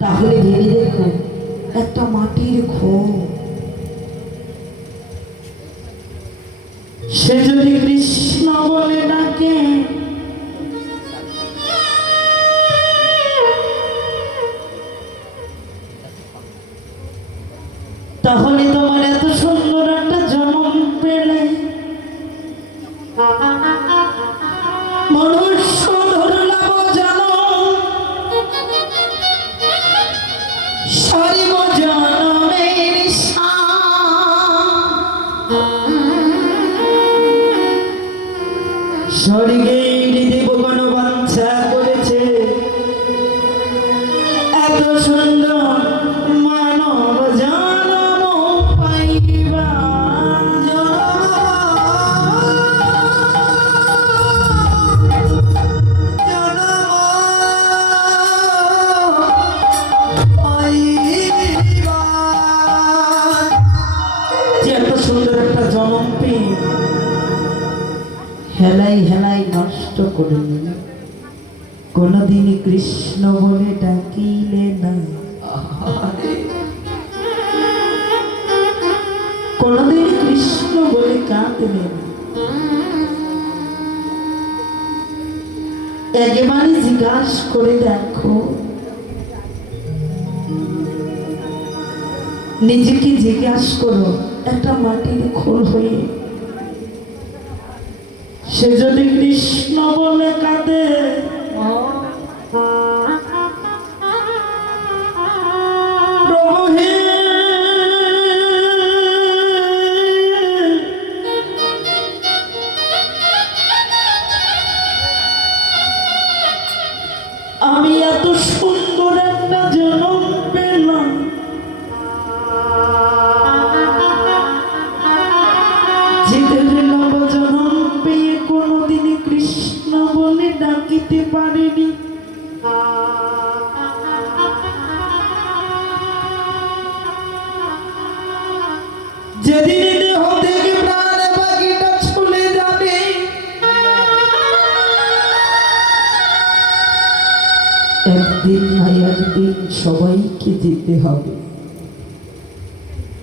তাহলে ভেবে দেখো, একটা মাটির ঘর, সে যদি কৃষ্ণ বলে ডাকে, তাহলে তোমার এত সুন্দর একটা জন্ম পেলে মনুষ্য ধরলাম জনম, সর্ব জনমের স্বর্গের দেবগণ বাঞ্ছা করেছে এত সুন্দর মানব জন্ম পাইবা। এত সুন্দর একটা জন্ম পেয়ে হেলাই হেলাই নষ্ট করে নিল, কোনদিনই কৃষ্ণ বলে ডাকিলে না, কোনদিনই কৃষ্ণ বলে কাঁদলে না। একেবারে জিজ্ঞাসা করে দেখো, নিজেকে জিজ্ঞাসা করো, একটা মাটির খোল হয়ে সে যদি কৃষ্ণ বলে কাঁদে, প্রভু হে আমি এত সুন্দর একটা জন্ম পেলাম, কোনদিনই কৃষ্ণ বলে ডাকিতে পারেনি। যেদিন দেহ থেকে প্রাণ বাকিটা চলে যাবে, একদিন না একদিন সবাইকে যেতে হবে।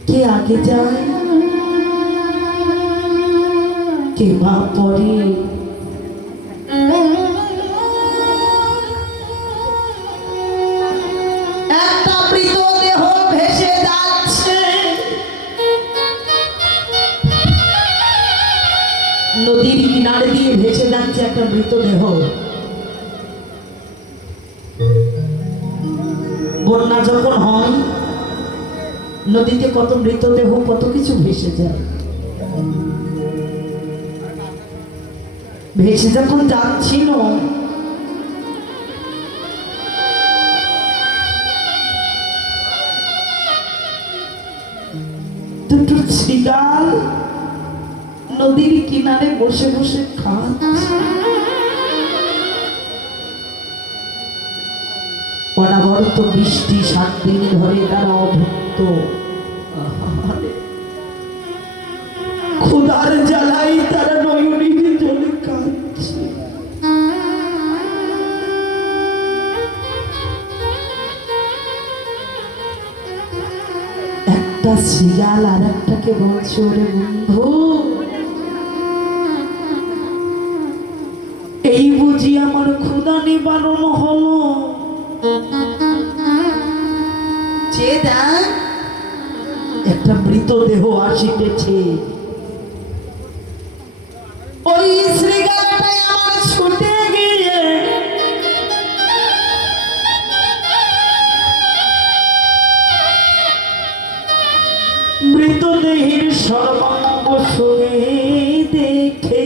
কে আগে যায়, কে বা পরে। একটা মৃতদেহ ভেসে যাচ্ছে, নদীর কিনারে দিয়ে ভেসে যাচ্ছে একটা মৃতদেহ। বন্যা যখন হয়, নদীতে কত মৃতদেহ কত কিছু ভেসে যায়। ভেসে যখন যাচ্ছিল, দুটো শৃগাল নদীর কিনারে বসে বসে খাচ্ছে। অনাবরত বৃষ্টি 7 দিন ধরে তারা অভুক্ত, ক্ষুধার জ্বালাই তারা নয়নীতে জলে কাঁদছে। একটা শৃগাল আর একটাকে বলছে, ওরে বন্ধু, এই বুঝি আমার ক্ষুধা নিবারণ হলো। যে দেখ, একটা মৃতদেহ আসিতেছে, ওই শৃগালটাই আমার ছুটে গিয়ে মৃতদেহের সর্বাঙ্গ শুয়ে দেখে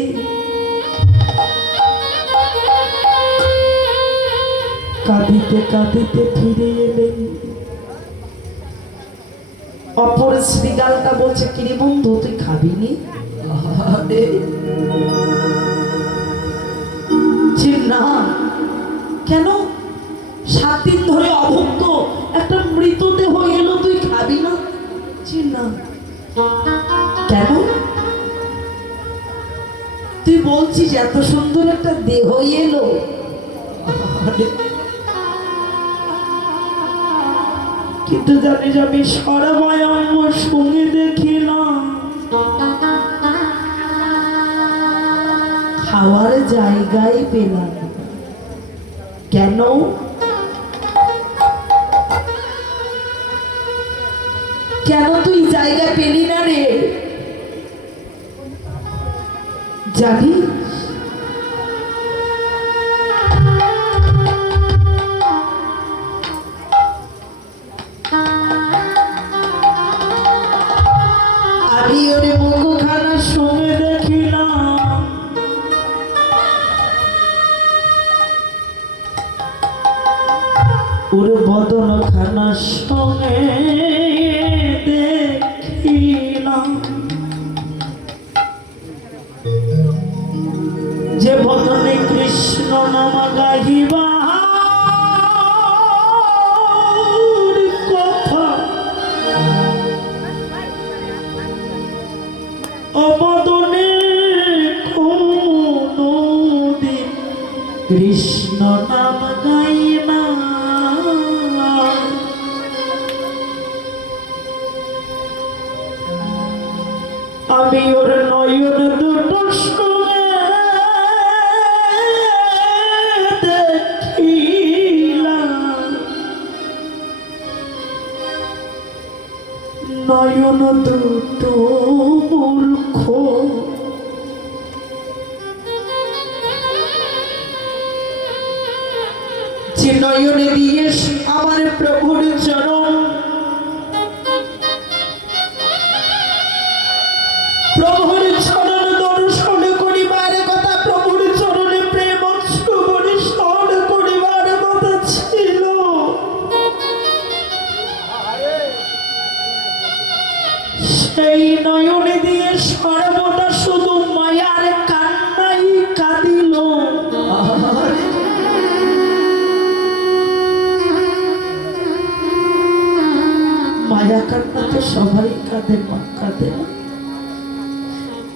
কাঁদিতে কাঁদিতে ফিরে এলেন। অপর শৃগালটা বলছে, কিরে বন্ধু, তুই খাবিনি? না, কেন? 7 দিন ধরে অভুক্ত একটা মৃতদেহ এলো, তুই খাবি না? না। কেন? তুই বলছিস এত সুন্দর একটা দেহ এলো, কিন্তু জানিস আমি সর্বয়ঙ্গ সঙ্গে দেখিলাম খাওয়ার জায়গায় পেলাম না। কেন? কেন তুই জায়গা পেলি না রে? জানিস আমি ওরে মুখখানা শুনে দেখিলাম ওরে বদন খানা সঙ্গে দেখিলাম যে বদনে কৃষ্ণ নাম গাহিবা কথা অবদনে কোনদিন কৃষ্ণ নাম গাই না। আমি ওর নয়ন দুটো শুনে দেখিলাম নয়ন দুটো মূর্খ যে নয়নে দিয়ে আমার প্রভুর চরণ প্রভুর চরণ দর্শন করিবার কথা, প্রভুর চরণে প্রেম বর্ষণ করিবার কথা ছিল। সেই নয়নে দিয়ে সর্বদা শুধু মায়ার কান্নাই কাঁদিল। মায়া কান্না তো সবাই কাঁদে, মা কাঁদে না।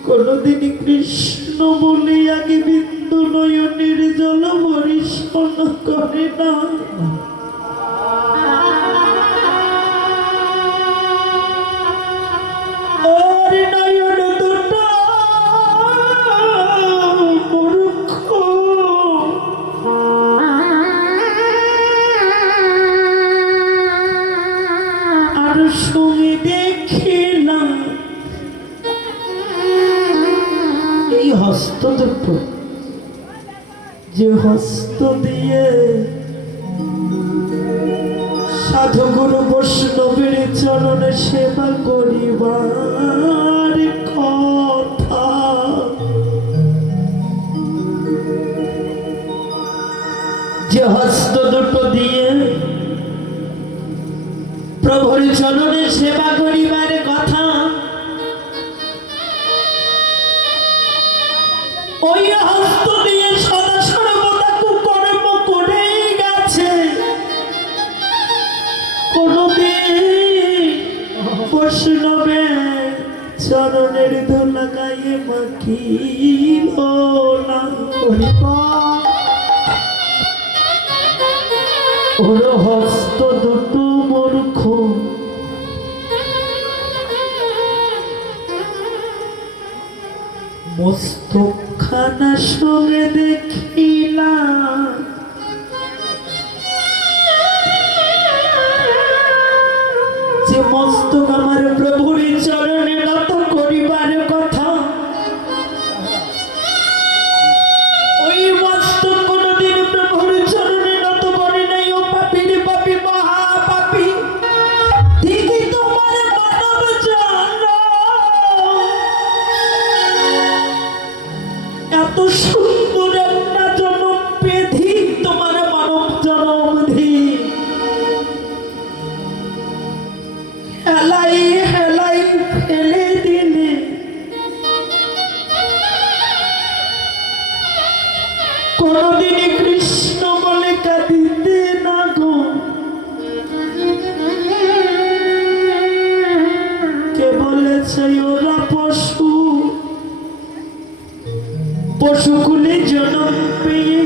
কোনদিন কৃষ্ণ বলে আগে বিন্দু নয়নের জল বর্ষণ করে না। আর নয়ন দুটো মূর্খ আর শুনে দেখিলাম এই হস্ত দুটো যে হস্ত দিয়ে সাধুগুরু বৈষ্ণবের চরণে সেবা করিবার কথা, যে হস্ত দুটো দিয়ে প্রভুর চরণে সেবা করিবার কথা, ওই হস্ত দিয়ে সদা সর্বদা কুকর্ম করেই গেছে। কোনদিন বৈষ্ণবের চরণের ধুলা গায়ে মাখিল না। ওর হস্ত দুটো মূর্খ মস্তকখানা সঙ্গে দেখিলাম যে মস্তক আমার প্রভুর চরণে নত করিবার কথা, ওই মস্তক কোনদিন প্রভুর চরণে নত করে নাই। ও পাপীর পাপী, মহাপাপী, ঠিকই তোমার মানব জন্ম এত সুন্দর একটা জন্ম পেধি তোমার মানব জন্ম ধি হেলাই হেলাই ফেলে দিলে। কোনদিন কৃষ্ণ বলে কাঁদিতে না গো, কে বলেছে ওরা পশু, পশুকুলে জন্ম পেয়ে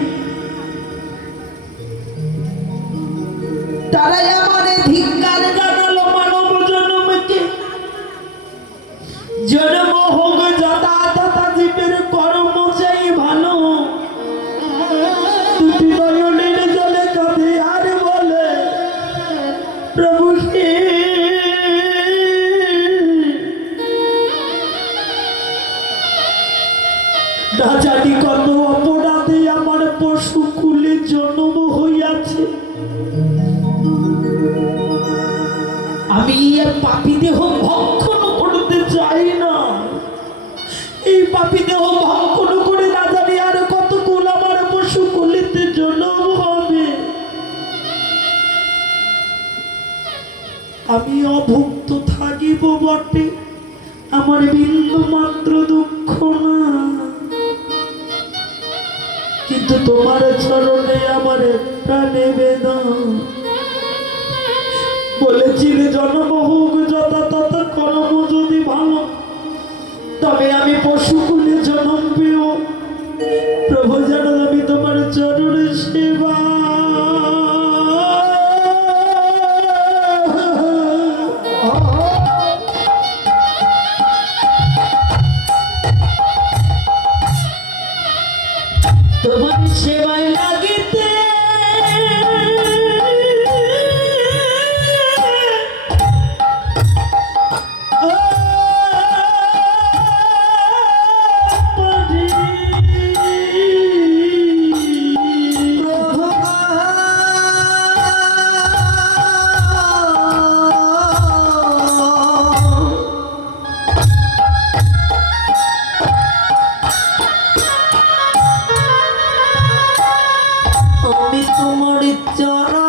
তারা এমন ধিক্কার আমি আর পাপী দেহ ভক্ষণ করতে চাই না। এই পাপী দেহ ভক্ষণ করে না জানি আর কত কুল আমার পশু কুলিতে জন্ম হবে। আমি অভুক্ত থাকিব বটে, আমার বিন্দু মাত্র দুঃখ না, কিন্তু তোমার চরণে আমার একটা নিবেদন। বলেছিলে জন্ম হোক যথা তথা কর্ম যদি ভালো, তবে আমি পশুকুলে জন্ম পেও। প্রভু জানো আমি তোমার চরণে সেবা। তোমার সেবায় লাগিতে আমি তোমার চরণ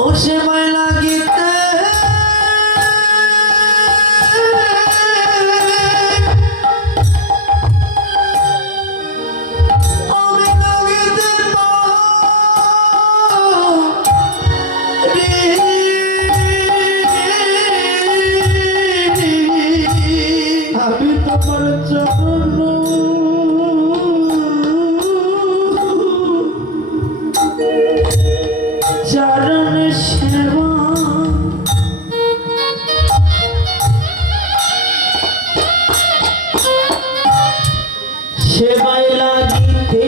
ও সেবায় লাগিতে আমি তোমার চরণ চরণ সেবা সেবায় লাগিতে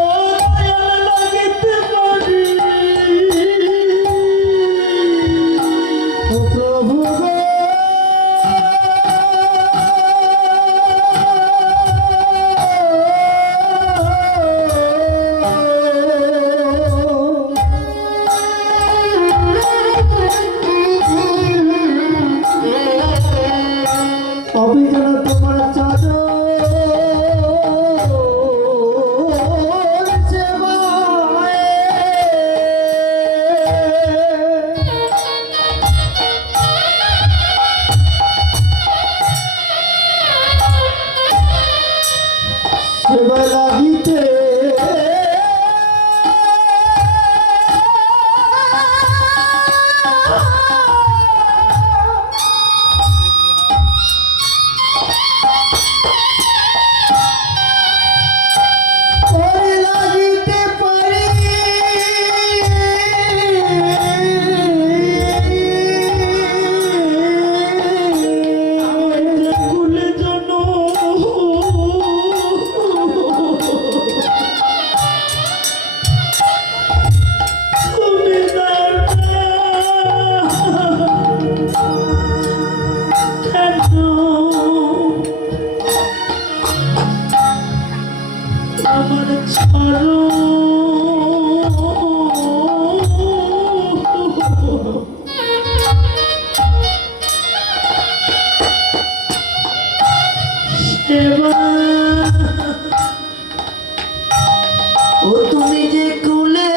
ও দয়াল লাগিতে পারি। ও প্রভু গো, আমি যেন তোমার চরণ সেবায় সেবায় লাগিতে ওরে লাগিতে পারি। কুলে জন তুমি দাও না কেন আমার ছাড়ো। সেবা ও তুমি যে কুলে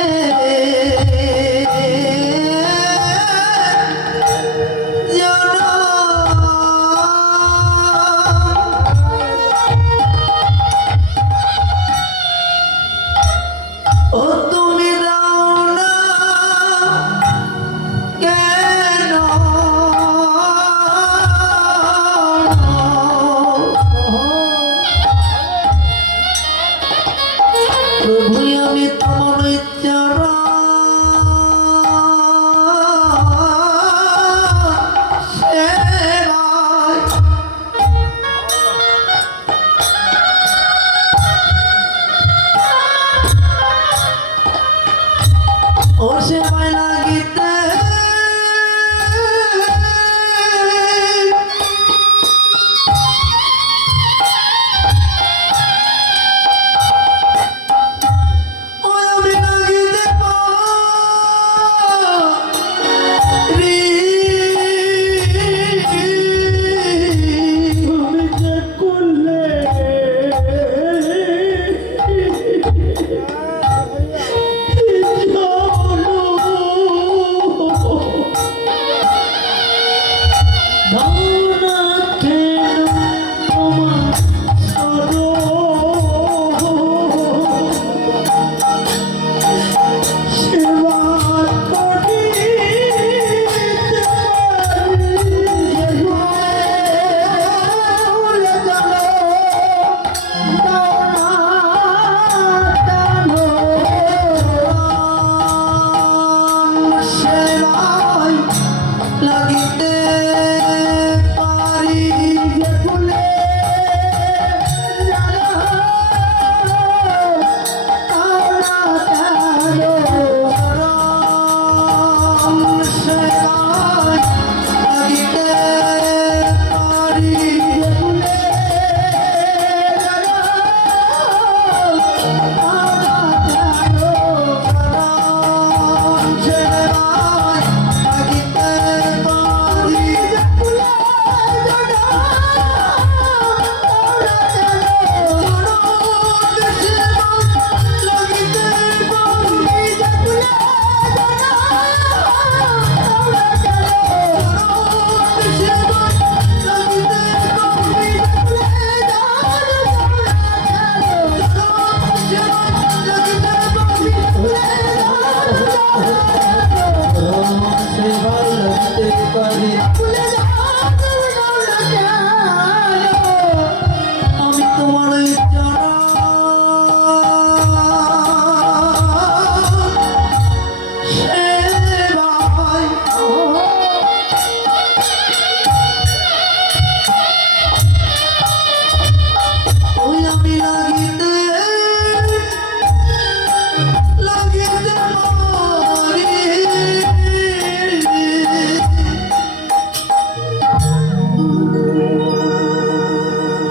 ও তুমি দাও না কেন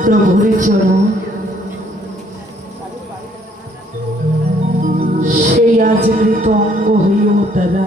প্রভুর চরণ সেই আজ মৃত অঙ্গ হইও তারা